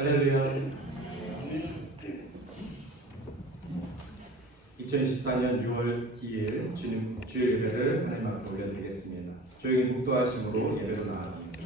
할렐루야. 2014년 6월 2일 주일 예배를 하나님 앞에 올려드리겠습니다. 조용히 묵도하심으로 예배로 나아갑니다.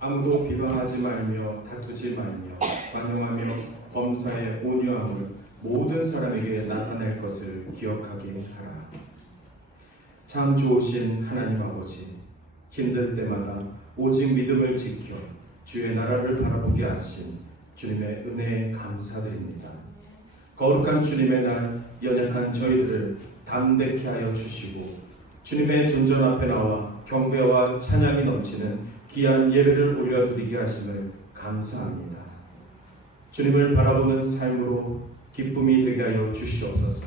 아무도 비방하지 말며 다투지 말며 반응하며 범사의 온유함을 모든 사람에게 나타낼 것을 기억하게 하라. 참 좋으신 하나님 아버지, 힘들 때마다 오직 믿음을 지켜 주의 나라를 바라보게 하신 주님의 은혜에 감사드립니다. 거룩한 주님의 날 연약한 저희들을 담대케 하여 주시고 주님의 존전 앞에 나와 경배와 찬양이 넘치는 귀한 예배를 올려드리게 하심을 감사합니다. 주님을 바라보는 삶으로 기쁨이 되게 하여 주시옵소서.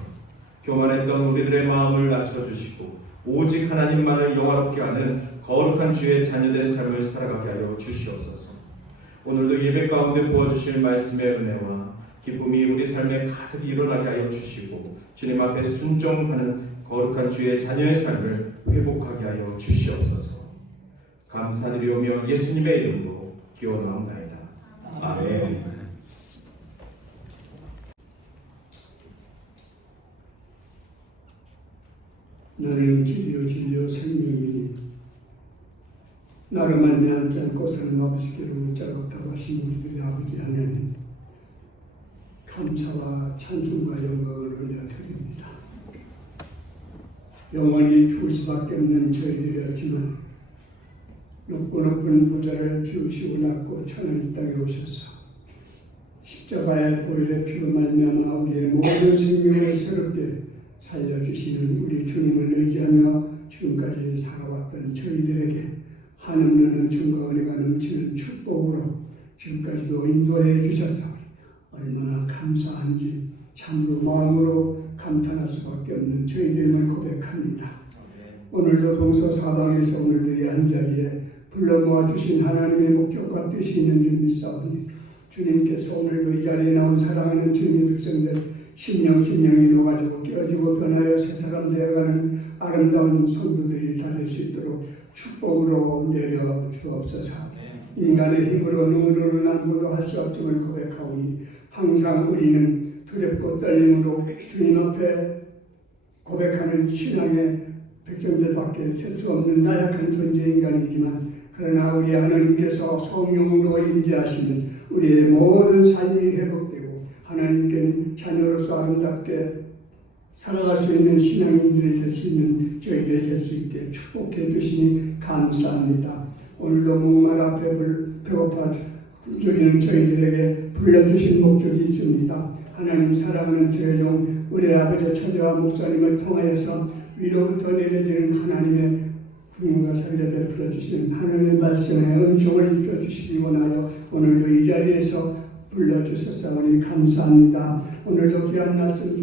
교만했던 우리들의 마음을 낮춰주시고 오직 하나님만을 영화롭게 하는 거룩한 주의 자녀된 삶을 살아가게 하여 주시옵소서. 오늘도 예배 가운데 부어주실 말씀의 은혜와 기쁨이 우리 삶에 가득 일어나게 하여 주시고 주님 앞에 순종하는 거룩한 주의 자녀의 삶을 회복하게 하여 주시옵소서. 감사드리오며 예수님의 이름으로 기원하옵나이다. 아멘. 나는 기디오 진리요 생명이니 나를 말미암지 않고 사는 아버지께로 묻자고 하신 우리들의 아버지 하나님, 감사와 찬송과 영광을 올려드립니다. 영원히 죽을 수밖에 없는 저희들이었지만 높고 부자를 비우시고 낳고 천한 이 땅에 오셔서 십자가의 보혈의 피로 말미암아 우리의 모든 생명을 새롭게 살려주시는 우리 주님을 의지하며 지금까지 살아왔던 저희들에게 한없는 은총과 은혜가 넘치는 축복으로 지금까지도 인도해 주셔서 얼마나 감사한지 참으로 마음으로 감탄할 수밖에 없는 저희들임을 고백합니다. 오늘도 동서사방에서 오늘도 이 한자리에 불러 모아주신 하나님의 목적과 뜻이 있는 줄 믿사오니 주님께서 오늘도 이 자리에 나온 사랑하는 주님의 백성들 심령이 녹아지고 깨어지고 변하여 새 사람 되어가는 아름다운 성도들이 다 될 수 있도록 축복으로 내려 주옵소서. 인간의 힘으로 눈으로는 아무것도 할 수 없음을 고백하오니 항상 우리는 두렵고 떨림으로 주님 앞에 고백하는 신앙의 백성들밖에 될 수 없는 나약한 존재 인간이지만 그러나 우리 하나님께서 성령으로 임재하시는 우리의 모든 삶이 회복되고 하나님께 자녀로서 아름답게 살아갈 수 있는 신앙인들이 될 수 있는 저희들이 될 수 있게 축복해 주시니 감사합니다. 오늘도 목말 앞에 배고파 죽이는 저희들에게 불러주신 목적이 있습니다. 하나님 사랑하는 주의 종 우리 아버지 처제와 목사님을 통하여서 위로부터 내려지는 하나님의 구원과 자비를 베풀어 주시는 하나님의 말씀에 은총을 입혀주시기 원하여 오늘도 이 자리에서 불러주셨사오니 감사합니다. 오늘도 귀한 말씀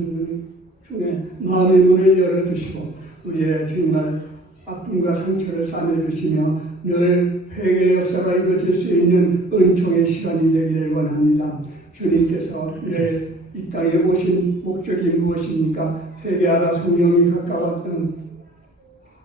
중에 마음의 문을 열어주시고 우리의 정말 아픔과 상처를 싸매주시며 늘 회개의 역사가 이루어질 수 있는 은총의 시간이 되기를 원합니다. 주님께서 이 땅에 오신 목적이 무엇입니까? 회개하라 성령이 가까웠던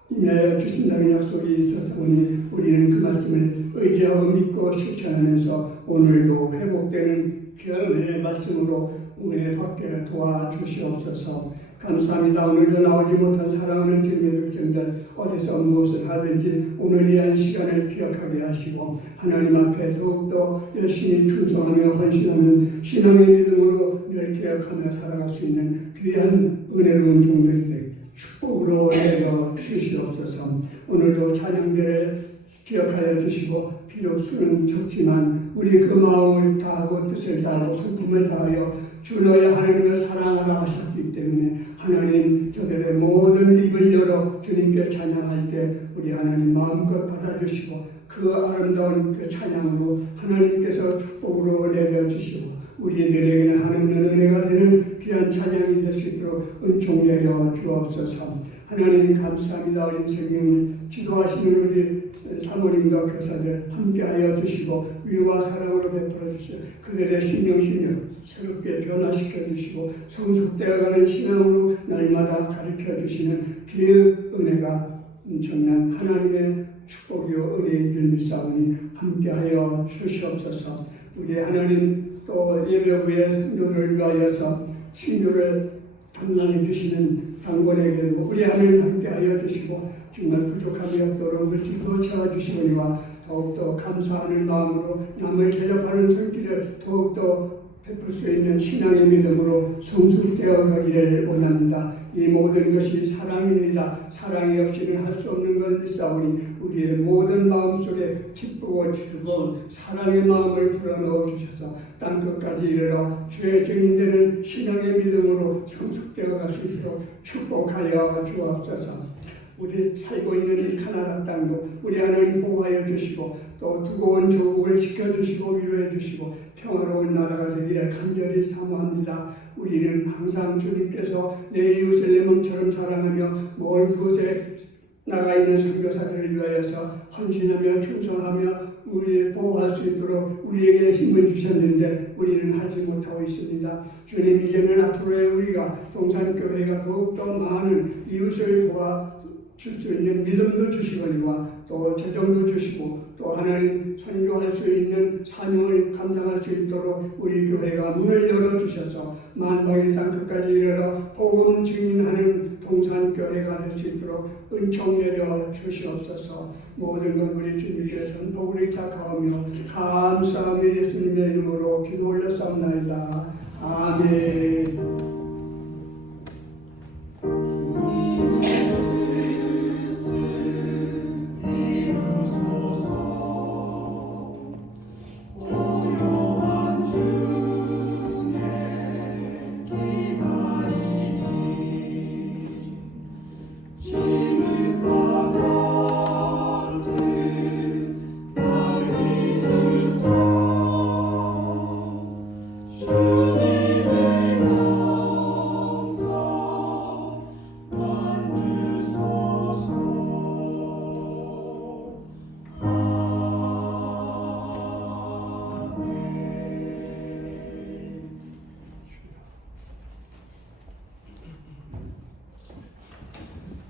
임하여 주신다는 약속이 있었으니 우리는 그 말씀을 의지하고 믿고 실천하면서 오늘도 회복되는 귀한 말씀으로 은혜 받게 도와주시옵소서. 감사합니다. 오늘도 나오지 못한 사랑하는 주님의 백성들 어디서 무엇을 하든지 오늘 이한 시간을 기억하게 하시고 하나님 앞에 더욱더 열심히 충성하며 헌신하는 신앙의 믿음으로 늘 기억하며 살아갈 수 있는 귀한 은혜로운 종들이 되게 축복으로 내려 주시옵소서. 오늘도 찬양대를 기억하여 주시고 비록 수는 적지만 우리 그 마음을 다하고 뜻을 다하고 성품을 다하여 주 너의 하나님을 사랑하라 하셨기 때문에 하나님 저들의 모든 입을 열어 주님께 찬양할 때 우리 하나님 마음껏 받아주시고 그 아름다운 그 찬양으로 하나님께서 축복으로 내려주시고 우리들에게는 하나님의 은혜가 되는 귀한 찬양이 될 수 있도록 은총 내려 주옵소서. 하나님 감사합니다. 어린 생명을 지도하시는 우리 사모님과 교사들 함께하여 주시고 위로와 사랑으로 베풀어 주시고 그들의 심령을 새롭게 변화시켜 주시고 성숙되어가는 신앙으로 날마다 가르쳐 주시는 그 은혜가 엄청난 하나님의 축복이요 은혜인 줄 믿사오니 함께하여 주시옵소서. 우리 하나님 또 예배 후에 성도를 위하여서 신료를 담당해 주시는 당번에게도 우리 하나님 함께하여 주시고 정말 부족함이 없도록 물질도 채워주시거니와 더욱더 감사하는 마음으로 남을 대접하는 손길을 더욱더 베풀 수 있는 신앙의 믿음으로 성숙되어 가기를 원합니다. 이 모든 것이 사랑입니다. 사랑이 없이는 할 수 없는 걸 믿사오니 우리의 모든 마음속에 기쁘고 즐거운 사랑의 마음을 불어넣어 주셔서 땅끝까지 이르러 주의 증인되는 신앙의 믿음으로 성숙되어 갈 수 있도록 축복하여 주옵소서. 우리 살고 있는 이 가나안 땅도 우리 하나님 보호하여 주시고 또 두고온 조국을 지켜주시고 위로해 주시고 평화로운 나라가 되기를 간절히 사모합니다. 우리는 항상 주님께서 내 이웃을 내 몸처럼 사랑하며 먼 곳에 나가 있는 선교사들을 위하여서 헌신하며 충성하며 우리를 보호할 수 있도록 우리에게 힘을 주셨는데 우리는 하지 못하고 있습니다. 주님 이제는 앞으로의 우리가 동산교회가 더욱더 많은 이웃을 도와줄 수 있는 믿음도 주시거니와 또 재정도 주시고 또 하나님 선교할 수 있는 사명을 감당할 수 있도록 우리 교회가 문을 열어주셔서 만방의 땅끝까지 이르러 복음 증인하는 동산교회가 될 수 있도록 은총 내려 주시옵소서. 모든 것 우리 주님께 전복을 의탁하오며 감사하며 예수님의 이름으로 기도 올렸사옵나이다. 아멘.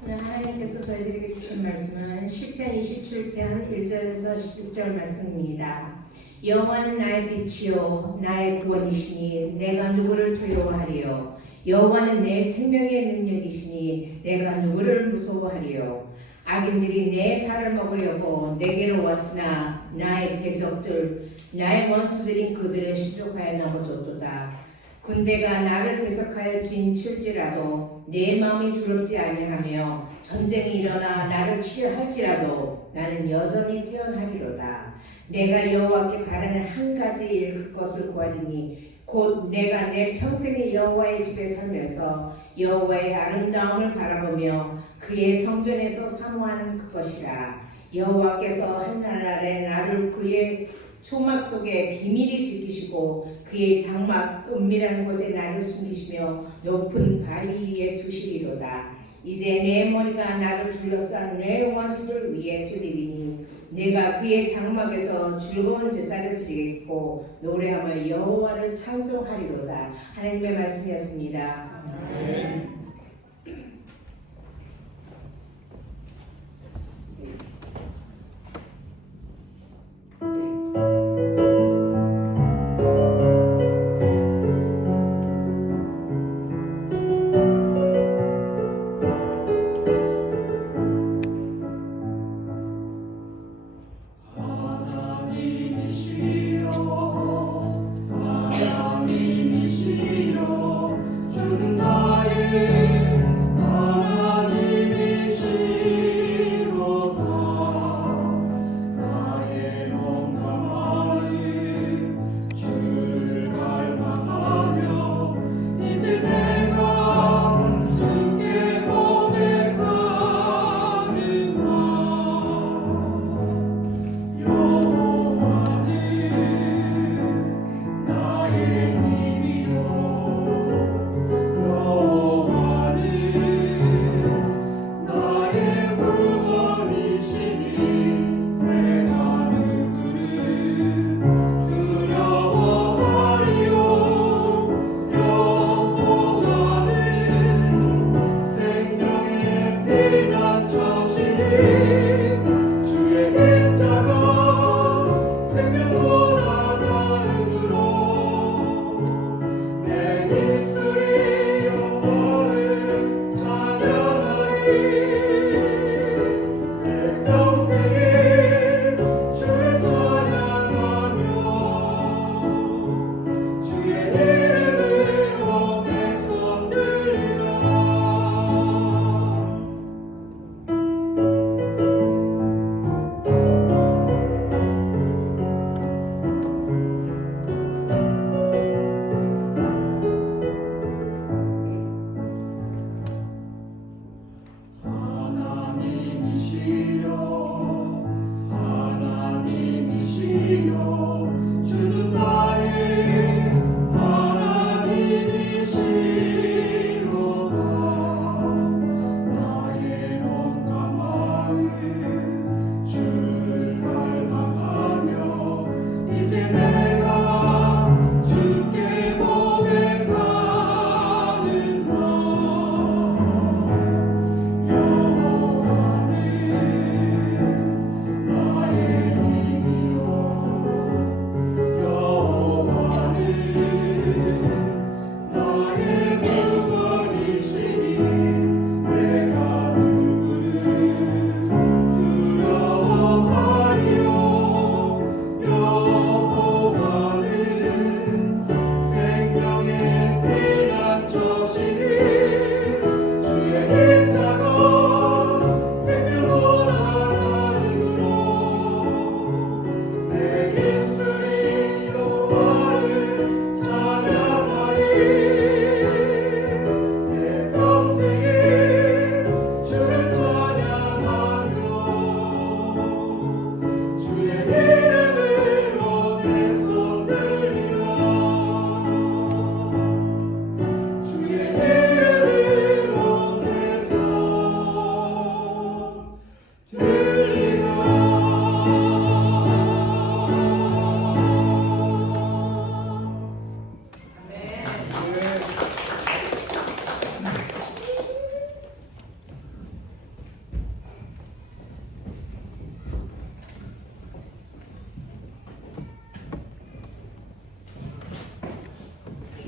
하나님께서 저희들에게 주신 말씀은 시편 27편 1절에서 16절 말씀입니다. 여호와는 나의 빛이요 나의 구원이시니 내가 누구를 두려워하리요. 여호와는 내 생명의 능력이시니 내가 누구를 무서워하리요. 악인들이 내 살을 먹으려고 내게로 왔으나 나의 대적들 나의 원수들이 그들을 실족하여 넘어졌도다. 군대가 나를 대적하여 진칠지라도 내 마음이 두렵지 아니하며 전쟁이 일어나 나를 취할지라도 나는 여전히 태어나리로다. 내가 여호와께 바라는 한 가지 일 그것을 구하리니 곧 내가 내 평생의 여호와의 집에 살면서 여호와의 아름다움을 바라보며 그의 성전에서 사모하는 그것이라. 여호와께서 한날날에 나를 그의 초막 속에 비밀히 지키시고 그의 장막 은밀한 곳에 나를 숨기시며 높은 바위 위에 두시리로다. 이제 내 머리가 나를 둘러싼 내 원수를 위해 드리리니 내가 그의 장막에서 즐거운 제사를 드리겠고 노래하며 여호와를 찬송하리로다. 하나님의 말씀이었습니다. 아멘.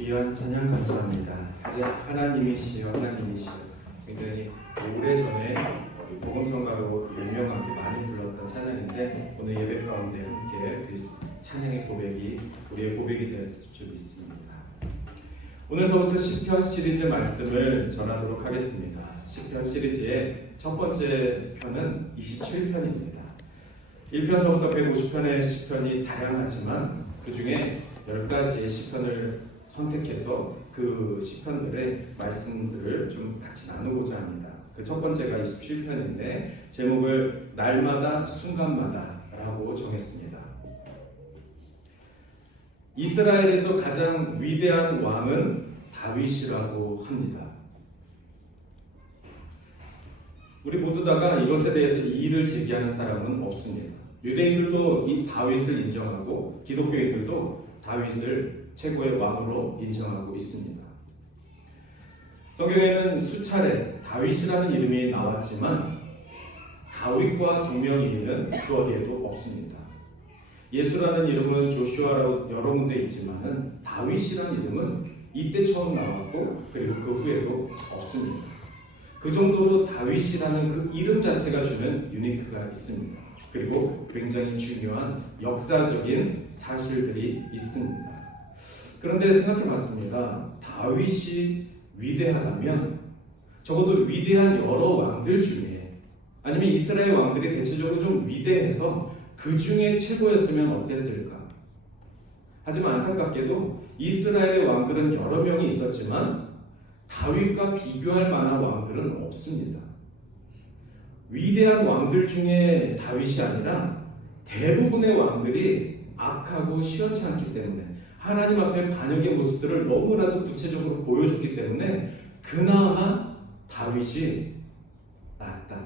귀한 찬양 감사합니다. 하나님이시여 하나님이시여. 굉장히 오래전에 복음성가로 유명하게 많이 불렀던 찬양인데 오늘 예배 가운데 함께 그 찬양의 고백이 우리의 고백이 되었을 줄 믿습니다. 오늘서부터 시편 시리즈 말씀을 전하도록 하겠습니다. 시편 시리즈의 첫 번째 편은 27편입니다. 1편서부터 150편의 시편이 다양하지만 그 중에 10가지의 시편을 선택해서 그 시편들의 말씀들을 좀 같이 나누고자 합니다. 그 첫 번째가 27편인데 제목을 날마다 순간마다 라고 정했습니다. 이스라엘에서 가장 위대한 왕은 다윗이라고 합니다. 우리 모두 다가 이것에 대해서 이의를 제기하는 사람은 없습니다. 유대인들도 이 다윗을 인정하고 기독교인들도 다윗을 최고의 왕으로 인정하고 있습니다. 성경에는 수차례 다윗이라는 이름이 나왔지만 다윗과 동명이인은 그 어디에도 없습니다. 예수라는 이름은 조슈아라고 여러 군데 있지만은 다윗이라는 이름은 이때 처음 나왔고 그리고 그 후에도 없습니다. 그 정도로 다윗이라는 그 이름 자체가 주는 유니크가 있습니다. 그리고 굉장히 중요한 역사적인 사실들이 있습니다. 그런데 생각해 봤습니다. 다윗이 위대하다면 적어도 위대한 여러 왕들 중에 아니면 이스라엘 왕들이 대체적으로 좀 위대해서 그 중에 최고였으면 어땠을까? 하지만 안타깝게도 이스라엘의 왕들은 여러 명이 있었지만 다윗과 비교할 만한 왕들은 없습니다. 위대한 왕들 중에 다윗이 아니라 대부분의 왕들이 악하고 시원찮기 때문에 하나님 앞에 반역의 모습들을 너무나도 구체적으로 보여줬기 때문에 그나마 다윗이 낫다.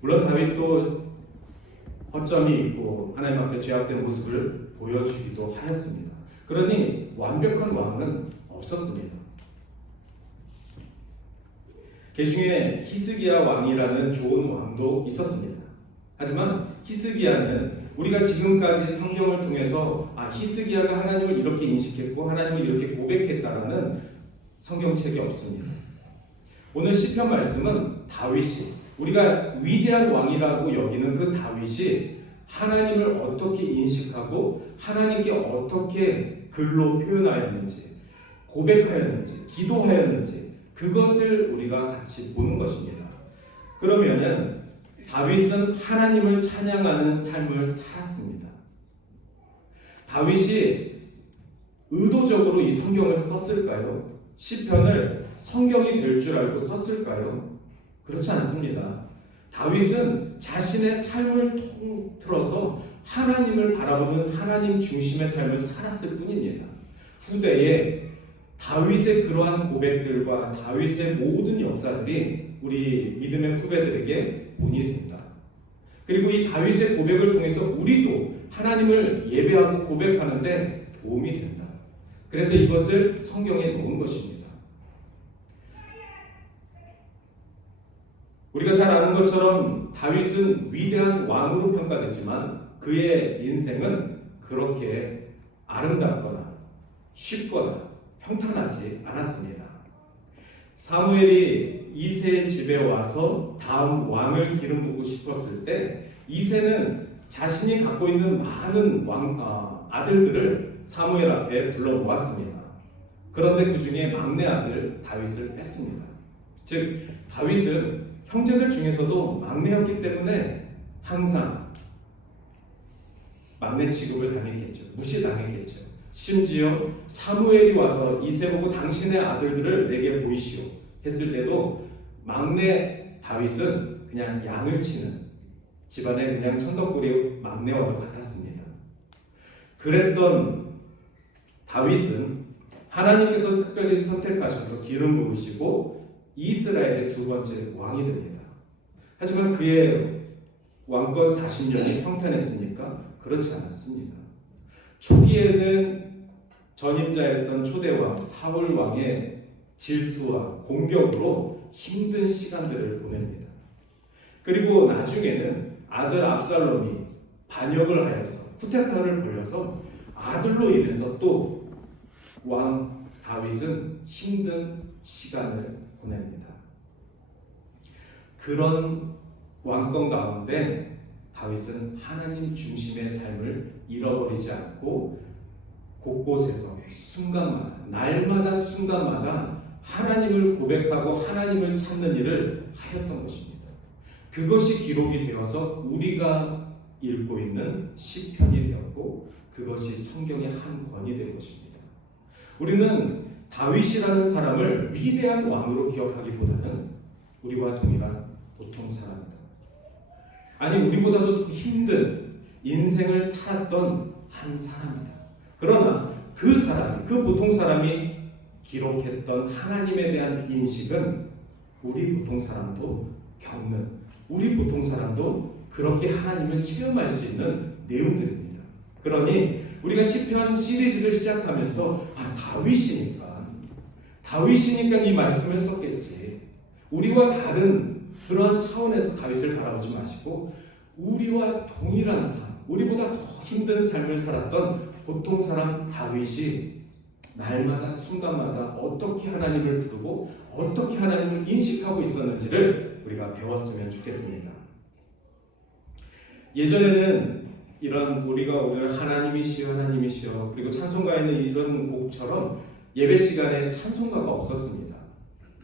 물론 다윗도 허점이 있고 하나님 앞에 죄악된 모습을 보여주기도 하였습니다. 그러니 완벽한 왕은 없었습니다. 그 중에 히스기야 왕이라는 좋은 왕도 있었습니다. 하지만 히스기야는 우리가 지금까지 성경을 통해서 히스기야가 하나님을 이렇게 인식했고 하나님을 이렇게 고백했다라는 성경책이 없습니다. 오늘 시편 말씀은 다윗이 우리가 위대한 왕이라고 여기는 그 다윗이 하나님을 어떻게 인식하고 하나님께 어떻게 글로 표현하였는지 고백하였는지 기도하였는지 그것을 우리가 같이 보는 것입니다. 그러면은 다윗은 하나님을 찬양하는 삶을 살았습니다. 다윗이 의도적으로 이 성경을 썼을까요? 시편을 성경이 될 줄 알고 썼을까요? 그렇지 않습니다. 다윗은 자신의 삶을 통틀어서 하나님을 바라보는 하나님 중심의 삶을 살았을 뿐입니다. 후대에 다윗의 그러한 고백들과 다윗의 모든 역사들이 우리 믿음의 후배들에게 본이 된다. 그리고 이 다윗의 고백을 통해서 우리도 하나님을 예배하고 고백하는데 도움이 된다. 그래서 이것을 성경에 놓은 것입니다. 우리가 잘 아는 것처럼 다윗은 위대한 왕으로 평가되지만 그의 인생은 그렇게 아름답거나 쉽거나 평탄하지 않았습니다. 사무엘이 이새의 집에 와서 다음 왕을 기름 붓고 싶었을 때 이새는 자신이 갖고 있는 많은 아들들을 사무엘 앞에 불러 모았습니다. 그런데 그 중에 막내 아들 다윗을 뺐습니다. 즉 다윗은 형제들 중에서도 막내였기 때문에 항상 막내 취급을 당했겠죠. 무시당했겠죠. 심지어 사무엘이 와서 이새 보고 당신의 아들들을 내게 보이시오 했을 때도 막내 다윗은 그냥 양을 치는 집안의 그냥 천덕꾸리 막내와도 같았습니다. 그랬던 다윗은 하나님께서 특별히 선택하셔서 기름 부으시고 이스라엘의 두 번째 왕이 됩니다. 하지만 그의 왕권 40년이 평탄했습니까? 그렇지 않았습니다. 초기에는 전임자였던 초대왕 사울 왕의 질투와 공격으로 힘든 시간들을 보냅니다. 그리고 나중에는 아들 압살롬이 반역을 하여서 쿠데타를 벌여서 아들로 인해서 또 왕 다윗은 힘든 시간을 보냅니다. 그런 왕권 가운데 다윗은 하나님 중심의 삶을 잃어버리지 않고 곳곳에서 순간마다, 날마다 순간마다 하나님을 고백하고 하나님을 찾는 일을 하였던 것입니다. 그것이 기록이 되어서 우리가 읽고 있는 시편이 되었고 그것이 성경의 한 권이 된 것입니다. 우리는 다윗이라는 사람을 위대한 왕으로 기억하기보다는 우리와 동일한 보통 사람이다. 아니 우리보다도 힘든 인생을 살았던 한 사람이다. 그러나 그 사람이, 그 보통 사람이 기록했던 하나님에 대한 인식은 우리 보통 사람도 겪는, 우리 보통 사람도 그렇게 하나님을 체험할 수 있는 내용들입니다. 그러니 우리가 시편 시리즈를 시작하면서 다윗이니까 이 말씀을 썼겠지. 우리와 다른 그러한 차원에서 다윗을 바라보지 마시고 우리와 동일한 삶, 우리보다 더 힘든 삶을 살았던 보통 사람 다윗이 날마다 순간마다 어떻게 하나님을 부르고 어떻게 하나님을 인식하고 있었는지를 우리가 배웠으면 좋겠습니다. 예전에는 이런 우리가 오늘 하나님이시여 그리고 찬송가에는 이런 곡처럼 예배 시간에 찬송가가 없었습니다.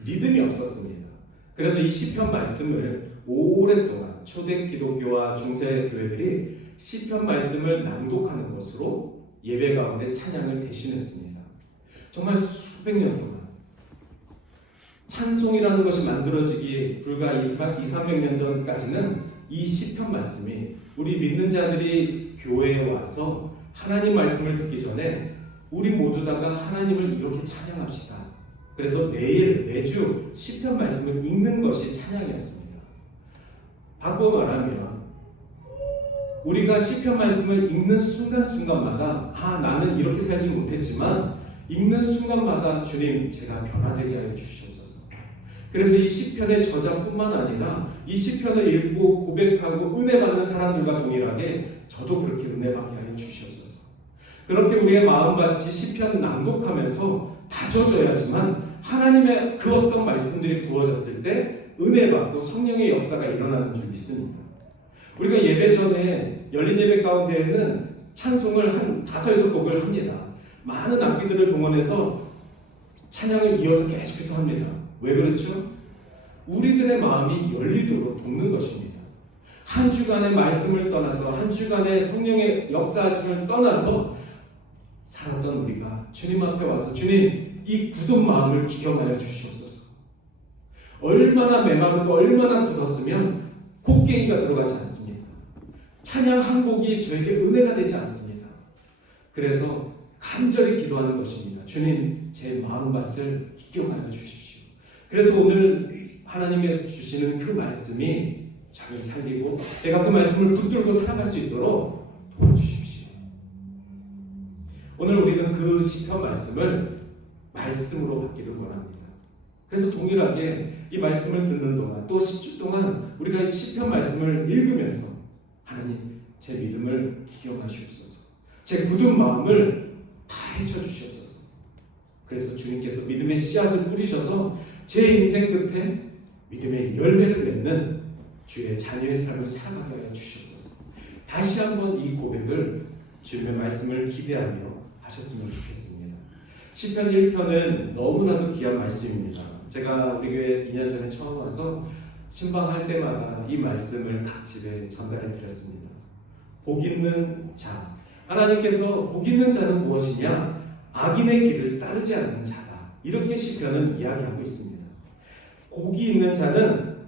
리듬이 없었습니다. 그래서 이 시편 말씀을 오랫동안 초대 기독교와 중세 교회들이 시편 말씀을 낭독하는 것으로 예배 가운데 찬양을 대신했습니다. 정말 수백 년 동안 찬송이라는 것이 만들어지기 불과 200~300년 전까지는 이 시편 말씀이 우리 믿는 자들이 교회에 와서 하나님 말씀을 듣기 전에 우리 모두 다가 하나님을 이렇게 찬양합시다. 그래서 매주 시편 말씀을 읽는 것이 찬양이었습니다. 바꿔 말하면 우리가 시편 말씀을 읽는 순간순간마다 나는 이렇게 살지 못했지만 읽는 순간마다 주님 제가 변화되게 하여 주시옵소서. 그래서 이 시편의 저자뿐만 아니라 이 시편을 읽고 고백하고 은혜 받는 사람들과 동일하게 저도 그렇게 은혜 받게 하여 주시옵소서. 그렇게 우리의 마음같이 시편 낭독하면서 다져져야지만 하나님의 그 어떤 말씀들이 부어졌을 때 은혜 받고 성령의 역사가 일어나는 줄 믿습니다. 우리가 예배 전에 열린 예배 가운데에는 찬송을 한 5~6곡을 합니다. 많은 악기들을 동원해서 찬양을 이어서 계속해서 합니다. 왜 그렇죠? 우리들의 마음이 열리도록 돕는 것입니다. 한 주간의 말씀을 떠나서 한 주간의 성령의 역사하심을 떠나서 살았던 우리가 주님 앞에 와서 주님 이 굳은 마음을 기억하여 주시옵소서. 얼마나 메마르고 얼마나 굳었으면 곡괭이가 들어가지 않습니다. 찬양 한 곡이 저에게 은혜가 되지 않습니다. 그래서 간절히 기도하는 것입니다. 주님 제 마음밭을 기억하여 주십시오. 그래서 오늘 하나님께서 주시는 그 말씀이 저를 살리고 제가 그 말씀을 붙들고 살아갈 수 있도록 도와주십시오. 오늘 우리는 그 시편 말씀을 말씀으로 받기를 원합니다. 그래서 동일하게 이 말씀을 듣는 동안 또 10주 동안 우리가 이 시편 말씀을 읽으면서 하나님 제 믿음을 기억하시옵소서. 제 굳은 마음을 다 헤쳐주시옵소서. 그래서 주님께서 믿음의 씨앗을 뿌리셔서 제 인생 끝에 믿음의 열매를 맺는 주의 자녀의 삶을 살아가게 하여 주시옵소서. 다시 한번 이 고백을 주님의 말씀을 기대하며 하셨으면 좋겠습니다. 시편 1편은 너무나도 귀한 말씀입니다. 제가 우리 교회 2년 전에 처음 와서 신방할 때마다 이 말씀을 각 집에 전달해 드렸습니다. 복 있는 자, 하나님께서 복 있는 자는 무엇이냐? 악인의 길을 따르지 않는 자다. 이렇게 시편은 이야기하고 있습니다. 복이 있는 자는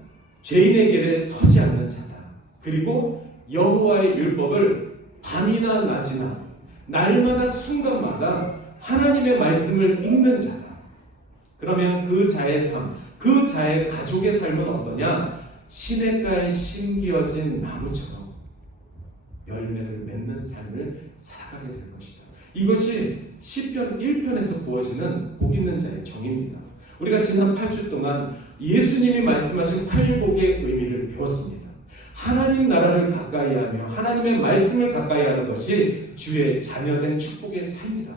죄인의 길에 서지 않는 자다. 그리고 여호와의 율법을 밤이나 낮이나 날마다 순간마다 하나님의 말씀을 읽는 자다. 그러면 그 자의 삶, 그 자의 가족의 삶은 어떠냐? 시냇가에 심기어진 나무처럼 열매를 맺는 삶을 살아가게 될 것이다. 이것이 시편 1편에서 부어지는 복 있는 자의 정의입니다. 우리가 지난 8주 동안 예수님이 말씀하신 8복의 의미를 배웠습니다. 하나님 나라를 가까이 하며 하나님의 말씀을 가까이 하는 것이 주의 자녀된 축복의 삶이다.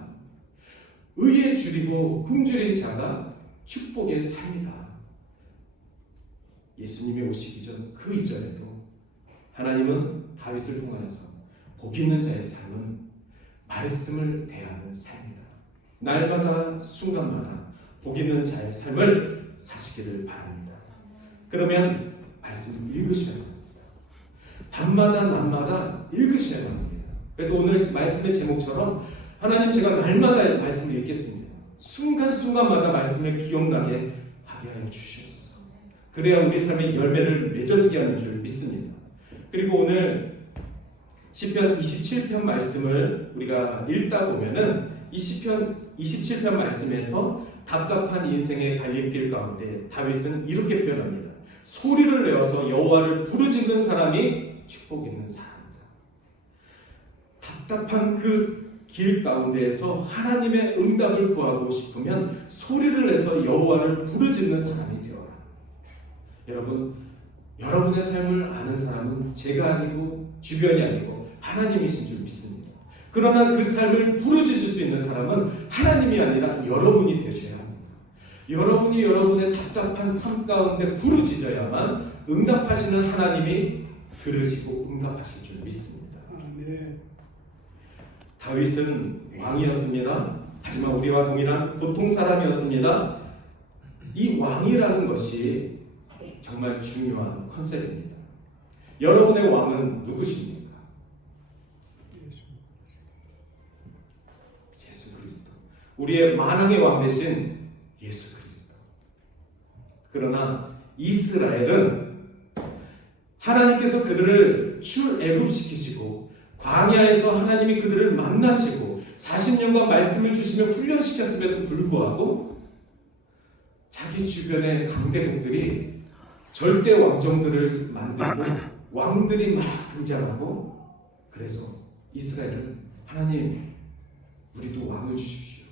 의에 줄이고 굶주린 자가 축복의 삶이다. 예수님이 오시기 전 그 이전에도 하나님은 다윗을 통하여서 복 있는 자의 삶은 말씀을 대하는 삶이다. 날마다 순간마다 복 있는 자의 삶을 사시기를 바랍니다. 그러면 말씀을 읽으셔야 됩니다. 밤마다 낮마다 읽으셔야 합니다. 그래서 오늘 말씀의 제목처럼 하나님 제가 날마다 말씀을 읽겠습니다. 순간순간마다 말씀을 기억나게 하게 하여 주시옵소서. 그래야 우리 삶의 열매를 맺어지게 하는 줄 믿습니다. 그리고 오늘 시편 27편 말씀을 우리가 읽다 보면은 이 시편 27편 말씀에서 답답한 인생의 갈림길 가운데 다윗은 이렇게 표현합니다. 소리를 내어서 여호와를 부르짖는 사람이 축복 있는 사람이다. 답답한 그 길 가운데에서 하나님의 응답을 구하고 싶으면 소리를 내서 여호와를 부르짖는 사람이 되어라. 여러분, 여러분의 삶을 아는 사람은 제가 아니고 주변이 아니고 하나님이신 줄 믿습니다. 그러나 그 삶을 부르짖을 수 있는 사람은 하나님이 아니라 여러분이 되셔야 합니다. 여러분이 여러분의 답답한 삶 가운데 부르짖어야만 응답하시는 하나님이 들으시고 응답하실 줄 믿습니다. 아멘. 다윗은 왕이었습니다. 하지만 우리와 동일한 보통 사람이었습니다. 이 왕이라는 것이 정말 중요한 컨셉입니다. 여러분의 왕은 누구십니까? 예수 그리스도. 우리의 만왕의 왕 대신 예수 그리스도. 그러나 이스라엘은 하나님께서 그들을 출애굽시키시고 광야에서 하나님이 그들을 만나시고 40년간 말씀을 주시며 훈련시켰음에도 불구하고 자기 주변의 강대국들이 절대 왕정들을 만들고 왕들이 막 등장하고 그래서 이스라엘은 하나님 우리도 왕을 주십시오.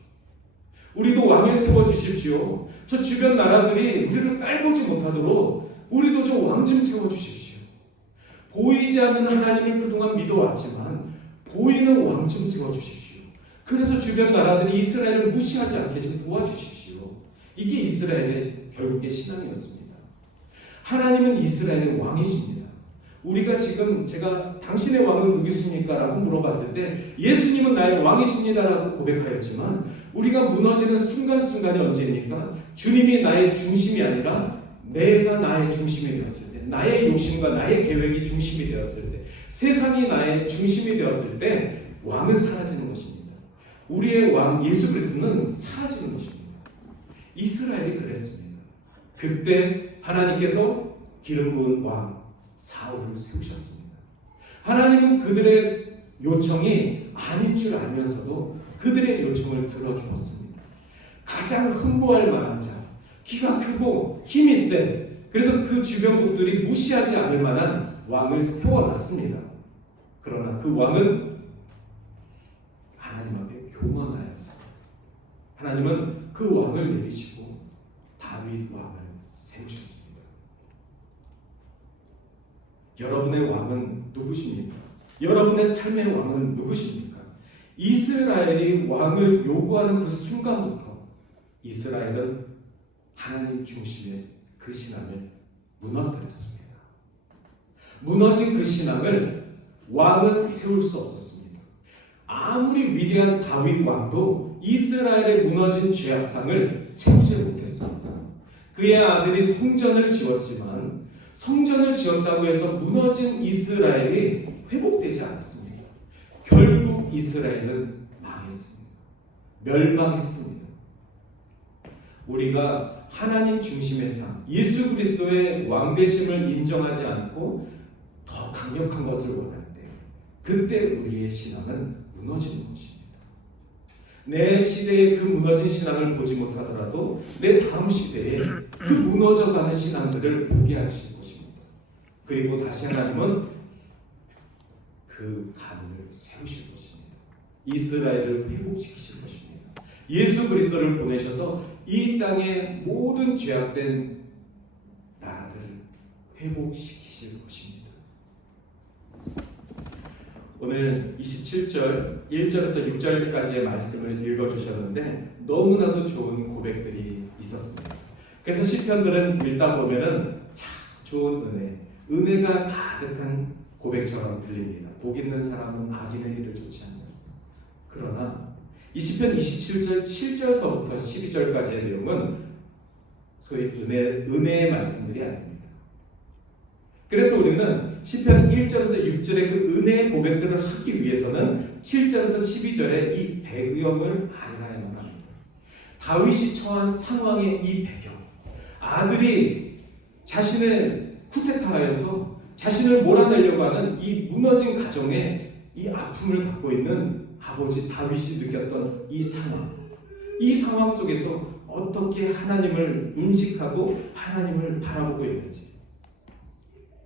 우리도 왕을 세워주십시오. 저 주변 나라들이 우리를 깔보지 못하도록 우리도 저 왕 좀 세워주십시오. 보이지 않는 하나님을 그동안 믿어왔지만 보이는 왕 좀 세워주십시오. 그래서 주변 나라들이 이스라엘을 무시하지 않게 좀 도와주십시오. 이게 이스라엘의 결국의 신앙이었습니다. 하나님은 이스라엘의 왕이십니다. 우리가 지금 제가 당신의 왕은 누구십니까? 라고 물어봤을 때 예수님은 나의 왕이십니다 라고 고백하였지만 우리가 무너지는 순간순간이 언제입니까? 주님이 나의 중심이 아니라 내가 나의 중심이 되었을 때, 나의 욕심과 나의 계획이 중심이 되었을 때, 세상이 나의 중심이 되었을 때 왕은 사라지는 것입니다. 우리의 왕 예수 그리스도는 사라지는 것입니다. 이스라엘이 그랬습니다. 그때 하나님께서 기름 부은 왕 사울을 세우셨습니다. 하나님은 그들의 요청이 아닌 줄 알면서도 그들의 요청을 들어주었습니다. 가장 흥보할 만한 자, 키가 크고 힘이 센, 그래서 그 주변국들이 무시하지 않을 만한 왕을 세워놨습니다. 그러나 그 왕은 하나님 앞에 교만하였습니다. 하나님은 그 왕을 내리시고 다윗 왕을 세우셨습니다. 여러분의 왕은 누구십니까? 여러분의 삶의 왕은 누구십니까? 이스라엘이 왕을 요구하는 그 순간부터 이스라엘은 하나님 중심의 그 신앙을 무너뜨렸습니다. 무너진 그 신앙을 왕은 세울 수 없었습니다. 아무리 위대한 다윗 왕도 이스라엘의 무너진 죄악상을 세우지 못했습니다. 그의 아들이 성전을 지었지만 성전을 지었다고 해서 무너진 이스라엘이 회복되지 않았습니다. 결국 이스라엘은 망했습니다. 멸망했습니다. 우리가 하나님 중심의 삶, 예수 그리스도의 왕되심을 인정하지 않고 더 강력한 것을 원할 때, 그때 우리의 신앙은 무너지는 것입니다. 내 시대의 그 무너진 신앙을 보지 못하더라도 내 다음 시대에 그 무너져가는 신앙들을 보게 하실 것입니다. 그리고 다시 하나님은 그 간을 세우실 것입니다. 이스라엘을 회복시키실 것입니다. 예수 그리스도를 보내셔서 이 땅의 모든 죄악된 나라들을 회복시키실 것입니다. 오늘 27절 1절에서 6절까지의 말씀을 읽어주셨는데 너무나도 좋은 고백들이 있었습니다. 그래서 시편들은 읽다 보면은 참 좋은 은혜가 가득한 고백처럼 들립니다. 복 있는 사람은 악인의 일을 좋지 않냐. 그러나 이 시편 27절 7절서부터 12절까지의 내용은 소위 은혜의 말씀들이 아닙니다. 그래서 우리는 시편 1절에서 6절의 그 은혜의 고백들을 하기 위해서는 7절에서 12절의 이 배경을 알아야만 합니다. 다윗이 처한 상황의 이 배경, 아들이 자신을 쿠데타하여서 자신을 몰아내려고 하는 이 무너진 가정에 이 아픔을 갖고 있는 아버지 다윗이 느꼈던 이 상황 속에서 어떻게 하나님을 인식하고 하나님을 바라보고 있는지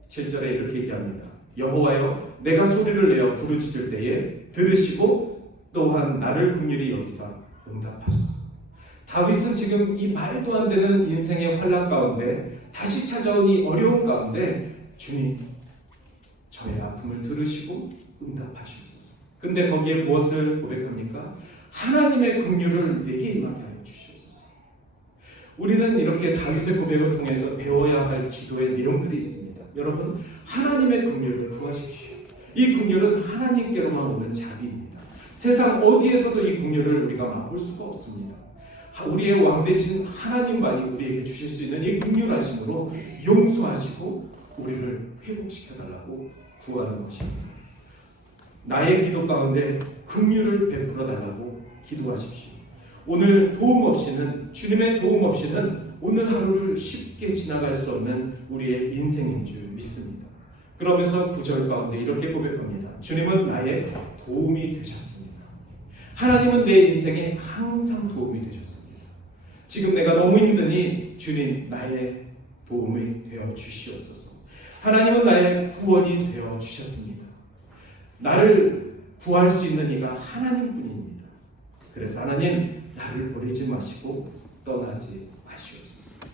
7절에 이렇게 얘기합니다. 여호와여 내가 소리를 내어 부르짖을 때에 들으시고 또한 나를 긍휼히 여기사 응답하소서. 다윗은 지금 이 말도 안 되는 인생의 환난 가운데 다시 찾아온 이 어려운 가운데 주님 저의 아픔을 들으시고 응답하시옵소서. 근데 거기에 무엇을 고백합니까? 하나님의 긍휼을 내게 임하게 하여 주시옵소서. 우리는 이렇게 다윗의 고백을 통해서 배워야 할 기도의 내용들이 있습니다. 여러분 하나님의 긍휼을 구하십시오. 이 긍휼은 하나님께로만 오는 자비입니다. 세상 어디에서도 이 긍휼을 우리가 맛볼 수가 없습니다. 우리의 왕 되신 하나님만이 우리에게 주실 수 있는 이 긍휼하심으로 용서하시고 우리를 회복시켜달라고 구하는 것입니다. 나의 기도 가운데 긍휼을 베풀어 달라고 기도하십시오. 오늘 도움 없이는 주님의 도움 없이는 오늘 하루를 쉽게 지나갈 수 없는 우리의 인생인 줄 믿습니다. 그러면서 9절 가운데 이렇게 고백합니다. 주님은 나의 도움이 되셨습니다. 하나님은 내 인생에 항상 도움이 되셨습니다. 지금 내가 너무 힘드니 주님 나의 도움이 되어 주시옵소서. 하나님은 나의 구원이 되어 주셨습니다. 나를 구할 수 있는 이가 하나님뿐입니다. 그래서 하나님 나를 버리지 마시고 떠나지 마시옵소서.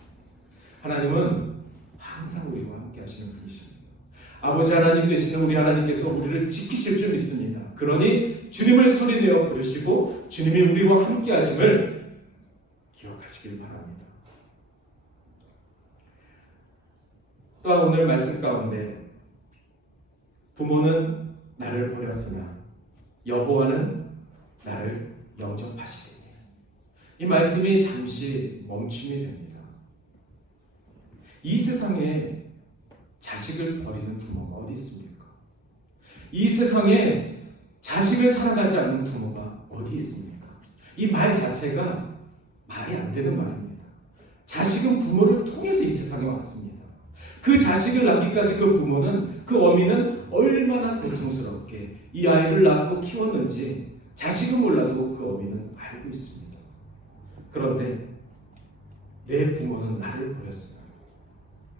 하나님은 항상 우리와 함께 하시는 분이십니다. 아버지 하나님 되시는 우리 하나님께서 우리를 지키실 줄 믿습니다. 그러니 주님을 소리내어 부르시고 주님이 우리와 함께 하심을 기억하시길 바랍니다. 또한 오늘 말씀 가운데 부모는 나를 버렸으나 여호와는 나를 영접하시리니 이 말씀이 잠시 멈춤이 됩니다. 이 세상에 자식을 버리는 부모가 어디 있습니까? 이 세상에 자식을 사랑하지 않는 부모가 어디 있습니까? 이 말 자체가 말이 안 되는 말입니다. 자식은 부모를 통해서 이 세상에 왔습니다. 그 자식을 낳기까지 그 부모는 그 어미는 얼마나 고통스럽게 이 아이를 낳고 키웠는지 자식은 몰라도 그 어미는 알고 있습니다. 그런데 내 부모는 나를 버렸으나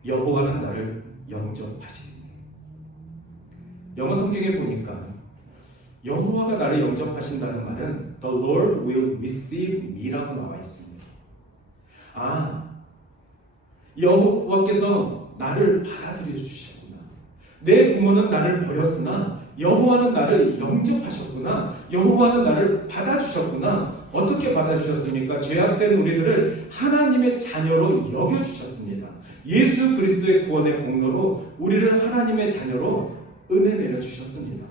여호와는 나를 영접하시니 영어 성경에 보니까 여호와가 나를 영접하신다는 말은 The Lord will receive me라고 나와 있습니다. 여호와께서 나를 받아들여 주셨구나. 내 부모는 나를 버렸으나 여호와는 나를 영접하셨구나. 여호와는 나를 받아주셨구나. 어떻게 받아주셨습니까? 죄악된 우리들을 하나님의 자녀로 여겨주셨습니다. 예수 그리스도의 구원의 공로로 우리를 하나님의 자녀로 은혜 내려주셨습니다.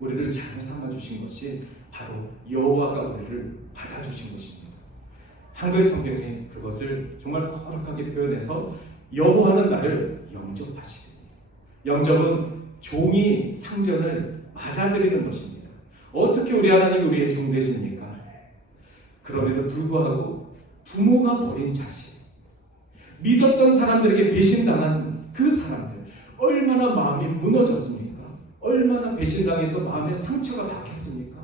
우리를 자녀 삼아주신 것이 바로 여호와가 우리를 받아주신 것입니다. 한글 성경에 그것을 정말 거룩하게 표현해서 여호와는 나를 영접하시리니 영접은 종이 상전을 맞아들이는 것입니다. 어떻게 우리 하나님이 우리의 종 되십니까? 그럼에도 불구하고 부모가 버린 자식, 믿었던 사람들에게 배신당한 그 사람들 얼마나 마음이 무너졌습니까? 얼마나 배신당해서 마음에 상처가 박혔습니까?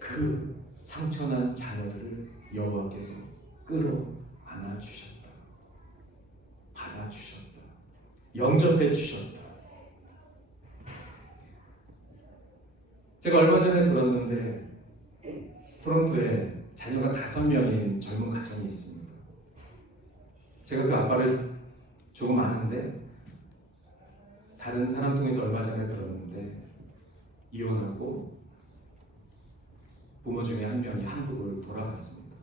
그 상처난 자녀들을 여호와께서 끌어안아 주셨다. 받아 주셨다. 영접해 주셨다. 제가 얼마 전에 들었는데 토론토에 자녀가 5명인 젊은 가정이 있습니다. 제가 그 아빠를 조금 아는데 다른 사람 통해서 얼마 전에 들었는데 부모 중에 한 명이 한국을 돌아갔습니다.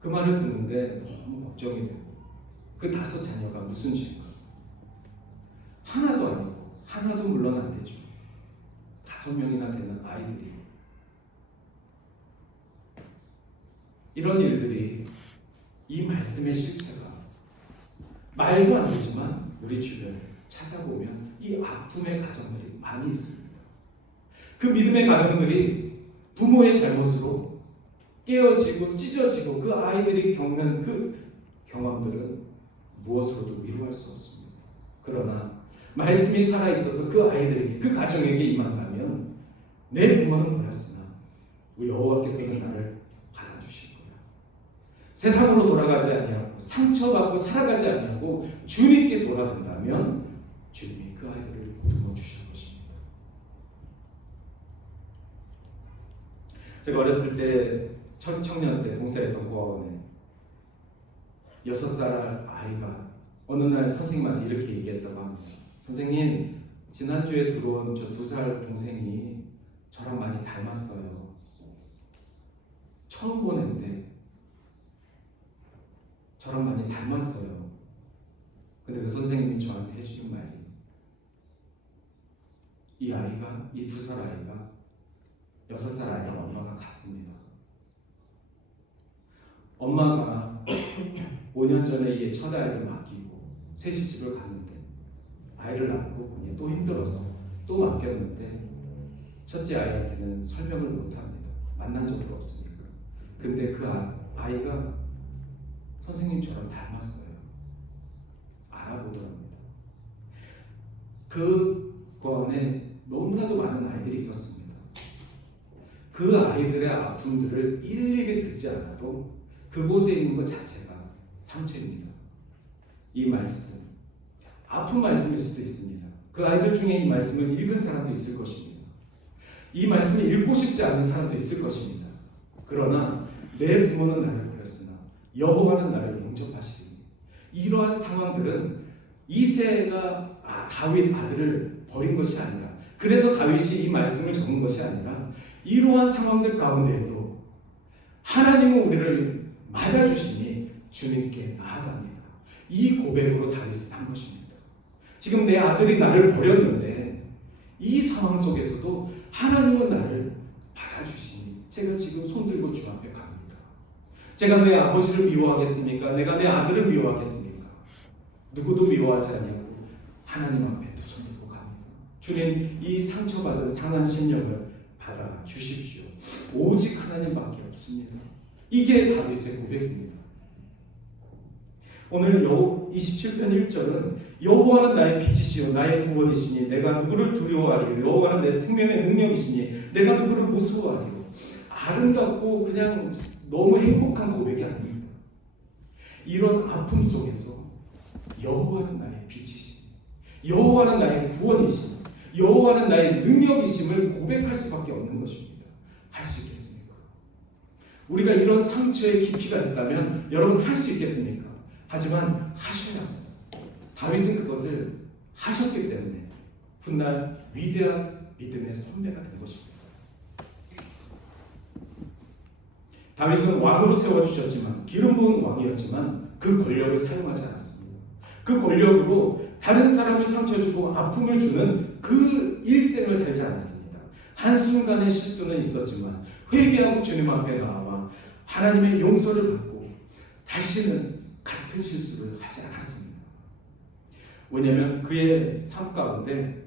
그 말을 듣는데 너무 걱정이 되고 그 5 자녀가 무슨 죄인가? 하나도 아니고 하나도 물론 안 되죠. 5명이나 되는 아이들이 이런 일들이 이 말씀의 실체가 말도 안 되지만 우리 주변을 찾아보면 이 아픔의 가정들이 많이 있습니다. 그 믿음의 가정들이 부모의 잘못으로 깨어지고 찢어지고 그 아이들이 겪는 그 경험들은 무엇으로도 위로할 수 없습니다. 그러나 말씀이 살아있어서 그 아이들에게 그 가정에게 임한다면 내 부모는 몰랐으나 우리 여호와께서는 나를 받아주실 거야. 세상으로 돌아가지 아니하고 상처받고 살아가지 아니하고 주님께 돌아간다면 주님이 그 아이들을 보듬어 주실 것입니다. 제가 어렸을 때 청년 때 봉사했던 고아원에 6살 아이가 어느 날 선생님한테 이렇게 얘기했다고 합니다. 선생님, 지난주에 들어온 저 2살 동생이 저랑 많이 닮았어요. 처음 보는데 저랑 많이 닮았어요. 근데 그 선생님이 저한테 해주신 말이 이 아이가, 이 2살 아이가 6살 아이랑 엄마가 같습니다. 엄마가 5년 전에 이 첫 아이를 맡기고 셋이 집을 갔는데 아이를 낳고 보니 또 힘들어서 또 맡겼는데 첫째 아이한테는 설명을 못합니다. 만난 적도 없으니까. 근데 그 아이가 선생님처럼 닮았어요. 알아보더랍니다. 그 고아원에 너무나도 많은 아이들이 있었습니다. 그 아이들의 아픔들을 일일이 듣지 않아도 그곳에 있는 것 자체가 상처입니다. 이 말씀, 아픈 말씀일 수도 있습니다. 그 아이들 중에 이 말씀을 읽은 사람도 있을 것입니다. 이 말씀을 읽고 싶지 않은 사람도 있을 것입니다. 그러나 내 부모는 나를 버렸으나 여호와는 나를 영접하시니 이러한 상황들은 이새가 다윗 아들을 버린 것이 아니라 그래서 다윗이 이 말씀을 적은 것이 아니라 이러한 상황들 가운데에도 하나님은 우리를 맞아주시니 주님께 나아갑니다. 이 고백으로 다윗은 한 것입니다. 지금 내 아들이 나를 버렸는데 이 상황 속에서도 하나님은 나를 받아주시니 제가 지금 손들고 주 앞에 갑니다. 제가 내 아버지를 미워하겠습니까? 내가 내 아들을 미워하겠습니까? 누구도 미워하지 않냐고 하나님 앞에 두 손 들고 갑니다. 주님, 이 상처받은 상한 심령을 받아주십시오. 오직 하나님밖에 없습니다. 이게 다윗의 고백입니다. 오늘 27편 1절은 여호와는 나의 빛이시요 나의 구원이시니 내가 누구를 두려워하리요 여호와는 내 생명의 능력이시니 내가 누구를 무서워하리요. 아름답고 그냥 너무 행복한 고백이 아닙니다. 이런 아픔 속에서 여호와는 나의 빛이시니 여호와는 나의 구원이시니 여호와는 나의 능력이심을 고백할 수밖에 없는 것입니다. 할 수 있겠습니까? 우리가 이런 상처의 깊이가 있다면 여러분 할 수 있겠습니까? 하지만 하셔야 합니다. 다윗은 그것을 하셨기 때문에 훗날 위대한 믿음의 선배가 된 것입니다. 다윗은 왕으로 세워주셨지만 기름 부은 왕이었지만 그 권력을 사용하지 않았습니다. 그 권력으로 다른 사람을 상처 주고 아픔을 주는 그 일생을 살지 않았습니다. 한순간의 실수는 있었지만 회개하고 주님 앞에 나와 하나님의 용서를 받고 다시는 같은 실수를 하지 않았습니다. 왜냐하면 그의 삶 가운데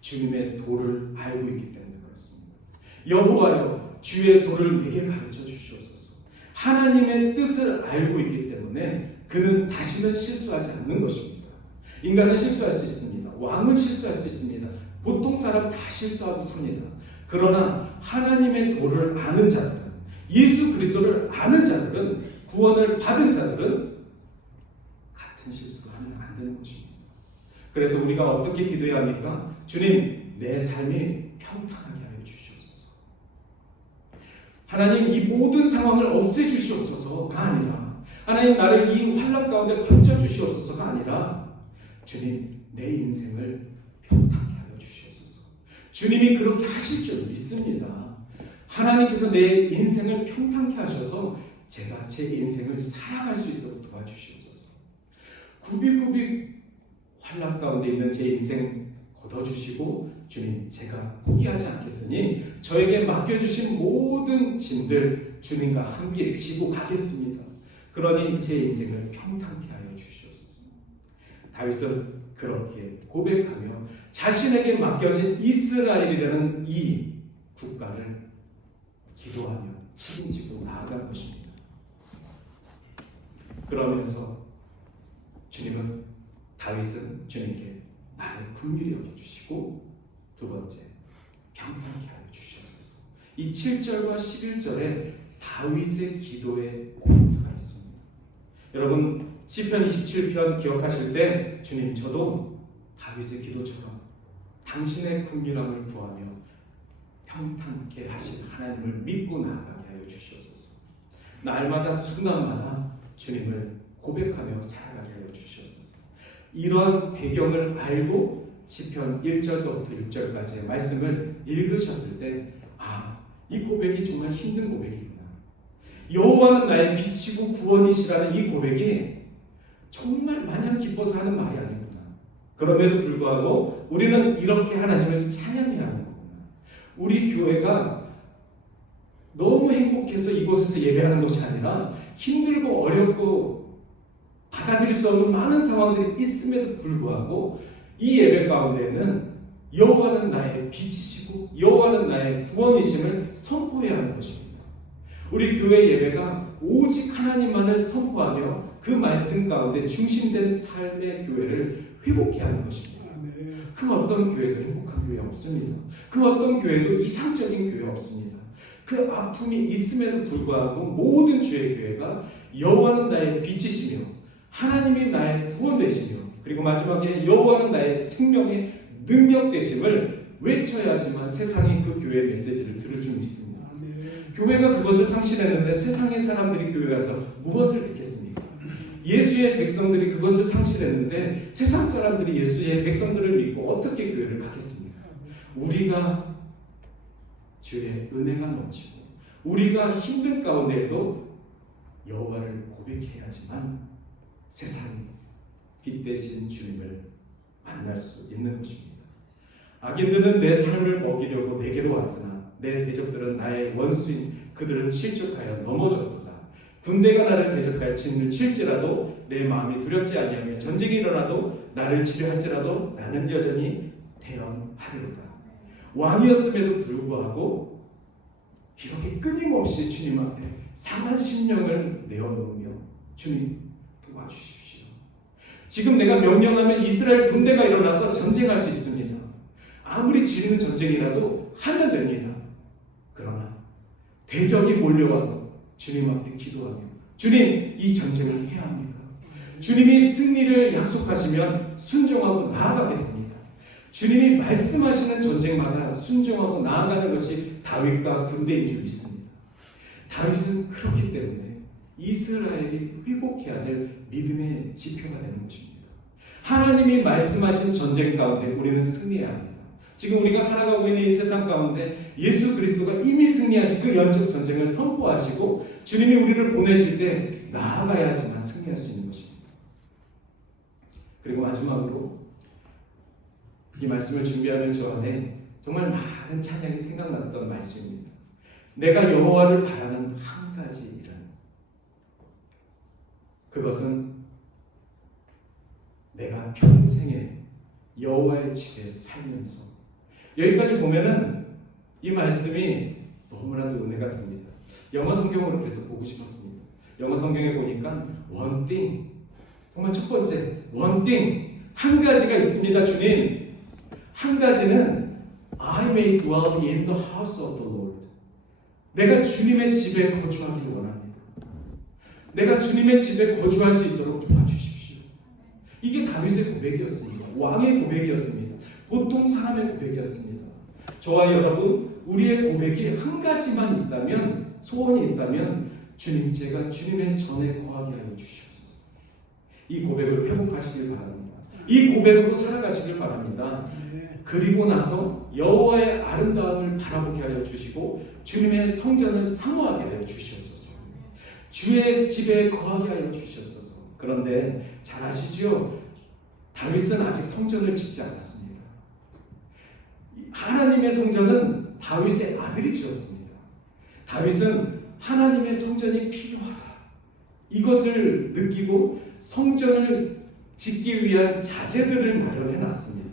주님의 도를 알고 있기 때문에 그렇습니다. 여호와여 주의 도를 내게 가르쳐 주시옵소서. 하나님의 뜻을 알고 있기 때문에 그는 다시는 실수하지 않는 것입니다. 인간은 실수할 수 있습니다. 왕은 실수할 수 있습니다. 보통 사람 다 실수하고 삽니다. 그러나 하나님의 도를 아는 자들은, 예수 그리스도를 아는 자들은, 구원을 받은 자들은 같은 실수를 하면 안 되는 것입니다. 그래서 우리가 어떻게 기도해야 합니까? 주님, 내 삶이 평탄하게 하여 주시옵소서. 하나님, 이 모든 상황을 없애주시옵소서가 아니라, 하나님 나를 이 환난 가운데 건져주시옵소서가 아니라, 주님, 내 인생을 평탄하게 하여 주시옵소서. 주님이 그렇게 하실 줄 믿습니다. 하나님께서 내 인생을 평탄케 하셔서 제가 제 인생을 살아갈 수 있도록 도와주시옵소서. 굽이굽이 환난 가운데 있는 제 인생 걷어주시고 주님 제가 포기하지 않겠으니 저에게 맡겨주신 모든 짐들 주님과 함께 지고 가겠습니다. 그러니 제 인생을 평탄케 하여 주시옵소서. 다윗은 그렇게 고백하며 자신에게 맡겨진 이스라엘이라는 이 국가를 기도하며 책임지고 나아간 것입니다. 그러면서 주님은 다윗은 주님께 나를 긍휼히 여겨주시고 두 번째 평안케 하여 주시옵소서. 이 7절과 11절에 다윗의 기도의 포인트가 있습니다. 여러분 시편 27편 기억하실 때 주님 저도 다윗의 기도처럼 당신의 긍휼함을 구하며 평탄케 하신 하나님을 믿고 나아가게 하여 주시옵소서. 날마다 순간마다 주님을 고백하며 살아가게 하여 주시옵소서. 이러한 배경을 알고 시편 1절서부터 6절까지의 말씀을 읽으셨을 때 이 고백이 정말 힘든 고백이구나. 여호와는 나의 빛이고 구원이시라는 이 고백이 정말 마냥 기뻐서 하는 말이 아니구나. 그럼에도 불구하고 우리는 이렇게 하나님을 찬양해야 하는 거구나. 우리 교회가 너무 행복해서 이곳에서 예배하는 것이 아니라 힘들고 어렵고 받아들일 수 없는 많은 상황들이 있음에도 불구하고 이 예배 가운데는 여호와는 나의 빛이시고 여호와는 나의 구원이심을 선포해야 하는 것입니다. 우리 교회 예배가 오직 하나님만을 선포하며 그 말씀 가운데 중심된 삶의 교회를 회복해야 하는 것입니다. 그 어떤 교회도 행복한 교회 없습니다. 그 어떤 교회도 이상적인 교회 없습니다. 그 아픔이 있음에도 불구하고 모든 주의 교회가 여호와는 나의 빛이시며 하나님이 나의 구원 되시며 그리고 마지막에 여호와는 나의 생명의 능력 되심을 외쳐야지만 세상이 그 교회의 메시지를 들을 줄 믿습니다. 교회가 그것을 상실했는데 세상의 사람들이 교회 가서 무엇을 듣겠습니까? 예수의 백성들이 그것을 상실했는데 세상 사람들이 예수의 백성들을 믿고 어떻게 교회를 가겠습니까? 우리가 주의 은혜가 넘치고 우리가 힘든 가운데에도 여호와를 고백해야지만 세상이 빛 대신 주님을 만날 수 있는 것입니다. 악인들은 내 삶을 먹이려고 내게로 왔으나 내 대적들은 나의 원수인 그들은 실족하여 넘어졌도다. 군대가 나를 대적하여 진을 칠지라도 내 마음이 두렵지 아니하며 전쟁이 일어나도 나를 치료할지라도 나는 여전히 대언하리로다. 왕이었음에도 불구하고 이렇게 끊임없이 주님 앞에 상한 심령을 내어놓으며 주님 도와주십시오. 지금 내가 명령하면 이스라엘 군대가 일어나서 전쟁할 수 있습니다. 아무리 지르는 전쟁이라도 하면 됩니다. 그러나 대적이 몰려와도 주님 앞에 기도하며 주님 이 전쟁을 해야 합니까? 주님이 승리를 약속하시면 순종하고 나아가겠습니다. 주님이 말씀하시는 전쟁마다 순종하고 나아가는 것이 다윗과 군대인 줄 믿습니다. 다윗은 그렇기 때문에 이스라엘이 회복해야 될 믿음의 지표가 되는 것입니다. 하나님이 말씀하신 전쟁 가운데 우리는 승리해야 합니다. 지금 우리가 살아가고 있는 이 세상 가운데 예수 그리스도가 이미 승리하신 그 영적 전쟁을 선포하시고 주님이 우리를 보내실 때 나아가야지만 승리할 수 있는 것입니다. 그리고 마지막으로 이 말씀을 준비하는 저 안에 정말 많은 찬양이 생각났던 말씀입니다. 내가 여호와를 바라는 한 가지 일은 그것은 내가 평생에 여호와의 집에 살면서 여기까지 보면은 이 말씀이 너무나도 은혜가 됩니다. 영어 성경으로 그래서 보고 싶었습니다. 영어 성경에 보니까 one thing 정말 첫 번째 one thing 한 가지가 있습니다. 주님 한 가지는 I may dwell in the house of the Lord. 내가 주님의 집에 거주하기를 원합니다. 내가 주님의 집에 거주할 수 있도록 도와주십시오. 이게 다윗의 고백이었습니다. 왕의 고백이었습니다. 보통 사람의 고백이었습니다. 저와 여러분 우리의 고백이 한 가지만 있다면 소원이 있다면 주님 제가 주님의 전에 거하게 하여 주시옵소서. 이 고백을 회복하시길 바랍니다. 이 고백으로 살아가시길 바랍니다. 그리고 나서 여호와의 아름다움을 바라보게 하여 주시고 주님의 성전을 사모하게 하여 주시옵소서. 주의 집에 거하게 하여 주시옵소서. 그런데 잘 아시죠? 다윗은 아직 성전을 짓지 않았습니다. 하나님의 성전은 다윗의 아들이 지었습니다. 다윗은 하나님의 성전이 필요하다, 이것을 느끼고 성전을 짓기 위한 자재들을 마련해 놨습니다.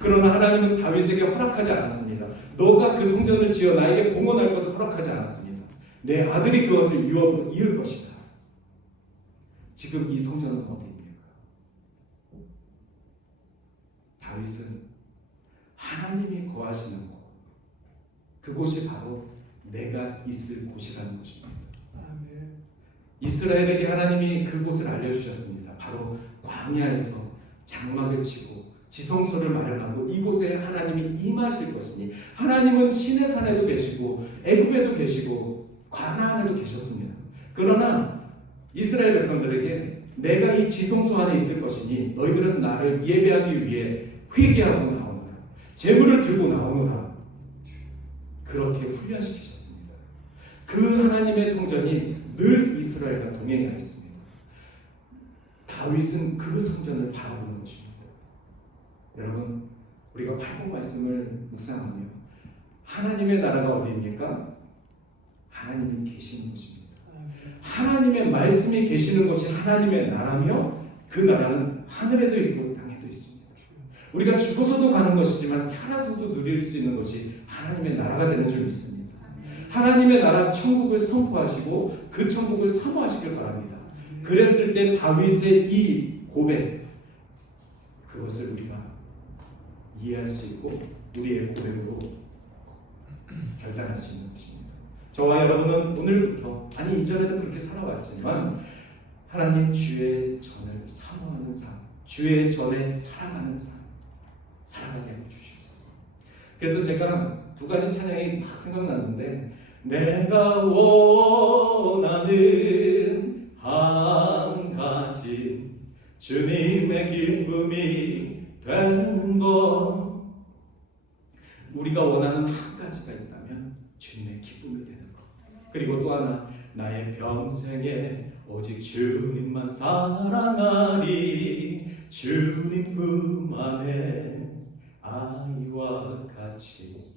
그러나 하나님은 다윗에게 허락하지 않았습니다. 너가 그 성전을 지어 나에게 봉헌할 것을 허락하지 않았습니다. 내 아들이 그것을 이을 것이다. 지금 이 성전은 어디입니까? 다윗은 하나님이 거하시는 곳, 그곳이 바로 내가 있을 곳이라는 것입니다. 아멘. 이스라엘에게 하나님이 그곳을 알려주셨습니다. 바로 광야에서 장막을 치고 지성소를 마련하고 이곳에 하나님이 임하실 것이니, 하나님은 시내 산에도 계시고 애굽에도 계시고 가나안에도 계셨습니다. 그러나 이스라엘 백성들에게 내가 이 지성소 안에 있을 것이니 너희들은 나를 예배하기 위해 회개하고 나오노라, 제물을 들고 나오노라, 그렇게 훈련시키셨습니다. 그 하나님의 성전이 늘 이스라엘과 동행하였습니다. 다윗은 그 성전을 바라보는 것입니다. 여러분, 우리가 팔복 말씀을 묵상하며 하나님의 나라가 어디입니까? 하나님이 계시는 곳입니다. 하나님의 말씀이 계시는 것이 하나님의 나라며, 그 나라는 하늘에도 있고 땅에도 있습니다. 우리가 죽어서도 가는 것이지만 살아서도 누릴 수 있는 것이 하나님의 나라가 되는 줄 믿습니다. 하나님의 나라 천국을 선포하시고 그 천국을 사모하시길 바랍니다. 그랬을 때 다윗의 이 고백, 그것을 우리가 이해할 수 있고 우리의 고백으로 결단할 수 있는 것입니다. 저와 여러분은 오늘부터, 아니 이전에도 그렇게 살아왔지만 하나님 주의 전을 사모하는 삶, 주의 전에 살아가는 삶, 살아가게 하여 주시옵소서. 그래서 제가 두 가지 찬양이 막 생각났는데, 내가 원하는 한 가지 주님의 기쁨이 되는 것. 우리가 원하는 한 가지가 있다면 주님의 기쁨이 되는 것. 그리고 또 하나, 나의 평생에 오직 주님만 사랑하리, 주님 품 안에 아이와 같이.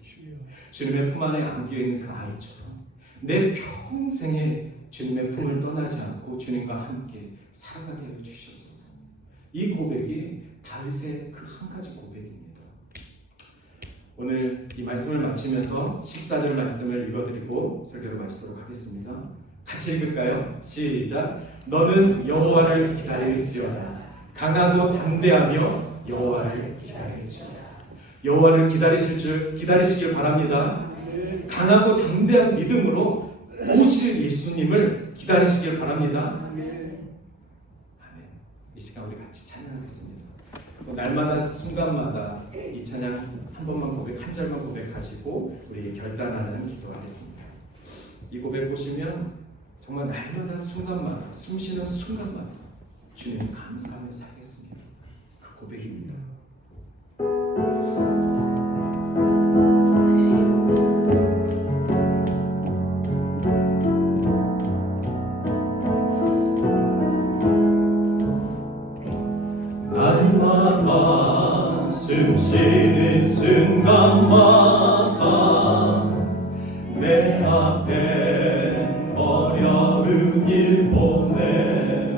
주님의 품 안에 안겨있는 그 아이처럼 내 평생에 주님의 품을 떠나지 않고 주님과 함께 살아가게 해 주시옵소서. 이 고백이 다윗의 그 한 가지 고백입니다. 오늘 이 말씀을 마치면서 14절 말씀을 읽어드리고 설교를 마치도록 하겠습니다. 같이 읽을까요? 시작. 너는 여호와를 기다릴지어다. 강하고 담대하며 여호와를 기다릴지어다. 여호와를 기다리시길 바랍니다. 강하고 담대한 믿음으로 오실 예수님을 기다리시길 바랍니다. 아멘. 이 시간 우리 같이 찬양하겠습니다. 날마다 순간마다 이 찬양 한 번만 고백, 한 절만 고백하시고 우리 결단하는 기도하겠습니다. 이 고백 보시면 정말 날마다 순간마다, 숨쉬는 순간마다 주님 감사하며 살겠습니다. 그 고백입니다. 날마다 숨쉬는 순간마다 내 앞에 어려운 일 보내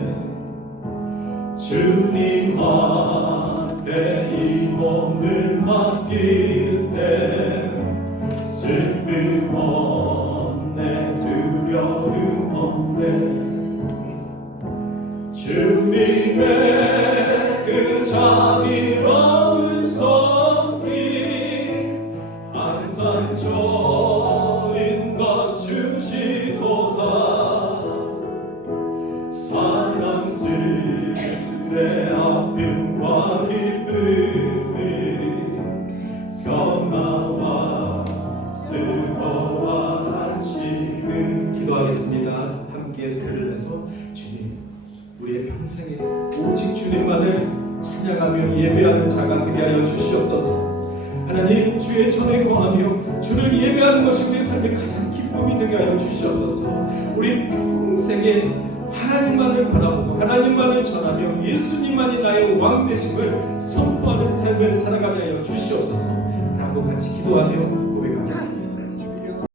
주님 앞에 이 몸을 맡길 때 슬픔 없네, 두려움 없네. 주님의 그 자비로운 손길 항상 좋은 것 주시도다. 사랑스레 아픔과 기쁨을 평화와 수고와 안식을. 기도하겠습니다. 함께 소리를 내서 주님, 우리의 평생에 오직 주님만을 찬양하며 예배하는 자가 되게 하여 주시옵소서. 하나님 주의 전에 거하며 주를 예배하는 것이 우리의 삶의 가장 기쁨이 되게 하여 주시옵소서. 우리 평생에 하나님만을 바라보고 하나님만을 전하며 예수님만이 나의 왕 되심을 선포하는 삶을 살아가게 하여 주시옵소서 라고 같이 기도하며